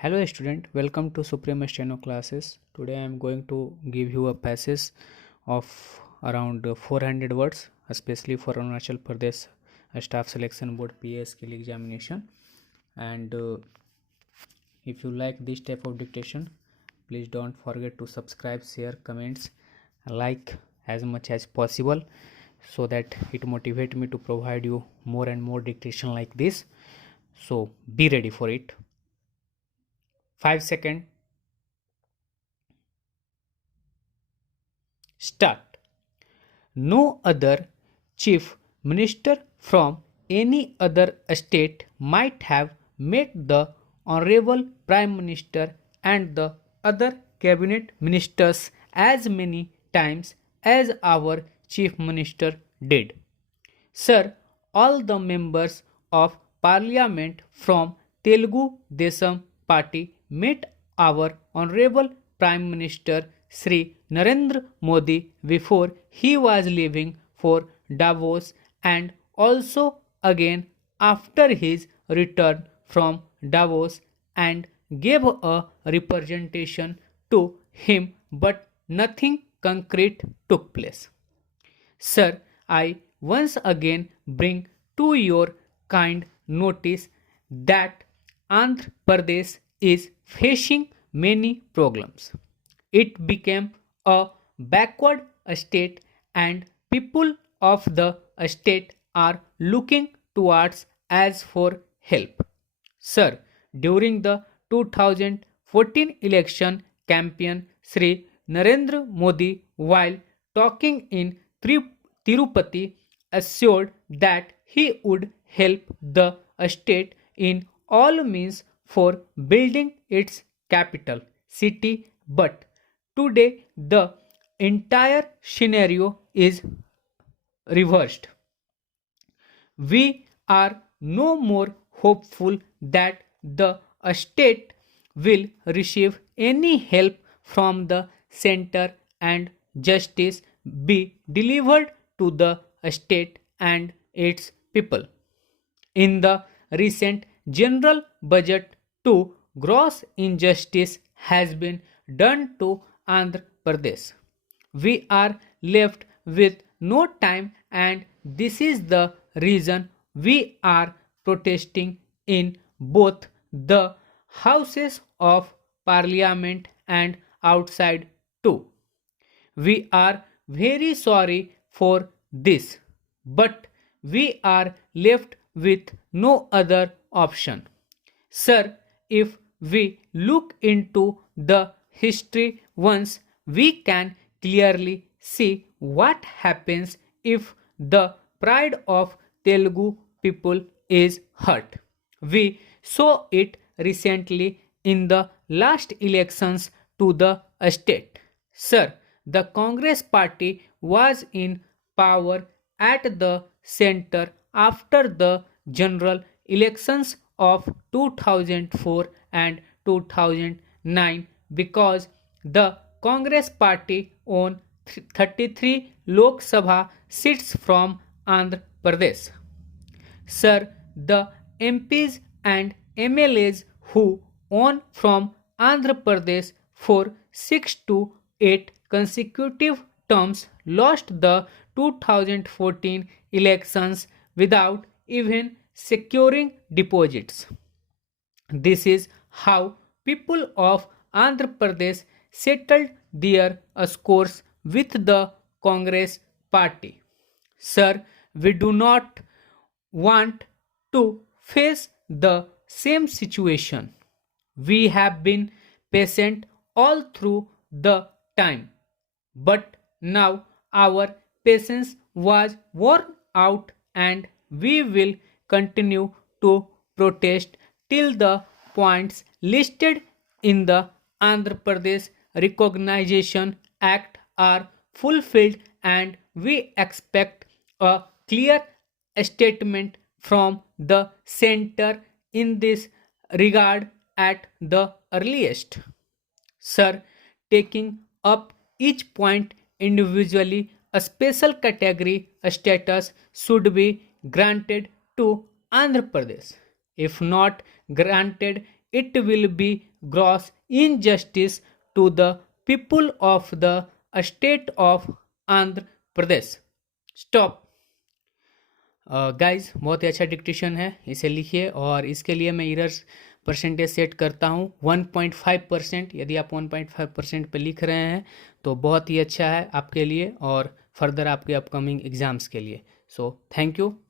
Hello student, welcome to Supreme Steno classes. Today I am going to give you a passage of around 400 words, especially for Arunachal Pradesh Staff Selection Board PA skill examination. And if you like this type of dictation, please don't forget to subscribe, share, comments, like as much as possible so that it motivates me to provide you more and more dictation like this. So be ready for it. 5 seconds. Start. No other chief minister from any other state might have met the Honorable Prime Minister and the other cabinet ministers as many times as our chief minister did. Sir, all the members of parliament from Telugu Desam party met our honorable Prime Minister Sri Narendra Modi before he was leaving for Davos and also again after his return from Davos and gave a representation to him, but nothing concrete took place. Sir, I once again bring to your kind notice that Andhra Pradesh is facing many problems. It became a backward state and people of the state are looking towards us for help. Sir, during the 2014 election campaign, Sri Narendra Modi, while talking in Tirupati, assured that he would help the state in all means for building its capital city. But today, the entire scenario is reversed. We are no more hopeful that the state will receive any help from the center and justice be delivered to the state and its people. In the recent general budget, too, gross injustice has been done to Andhra Pradesh. We are left with no time, and this is the reason we are protesting in both the houses of parliament and outside too. We are very sorry for this, but we are left with no other option. Sir, if we look into the history once, we can clearly see what happens if the pride of Telugu people is hurt. We saw it recently in the last elections to the state. Sir, the Congress party was in power at the center after the general elections of 2004 and 2009 because the Congress party won 33 Lok Sabha seats from Andhra Pradesh. Sir, the MPs and MLAs who won from Andhra Pradesh for 6 to 8 consecutive terms lost the 2014 elections without even securing deposits. This is how people of Andhra Pradesh settled their scores with the Congress party. Sir, we do not want to face the same situation. We have been patient all through the time, but now our patience was worn out and we will continue to protest till the points listed in the Andhra Pradesh Recognition Act are fulfilled, and we expect a clear statement from the center in this regard at the earliest. Sir, taking up each point individually, a special category status should be granted to Andhra Pradesh. If not granted it will be gross injustice to the people of the state of Andhra Pradesh. Stop. Guys बहुत ही अच्छा dictation है, इसे लिखिए। और इसके लिए मैं errors percentage set करता हूँ 1.5%। यदि आप 1.5% पे लिख रहे हैं तो बहुत ही अच्छा है आपके लिए और फर्दर आपके अपकमिंग एग्जाम्स के लिए। So thank you.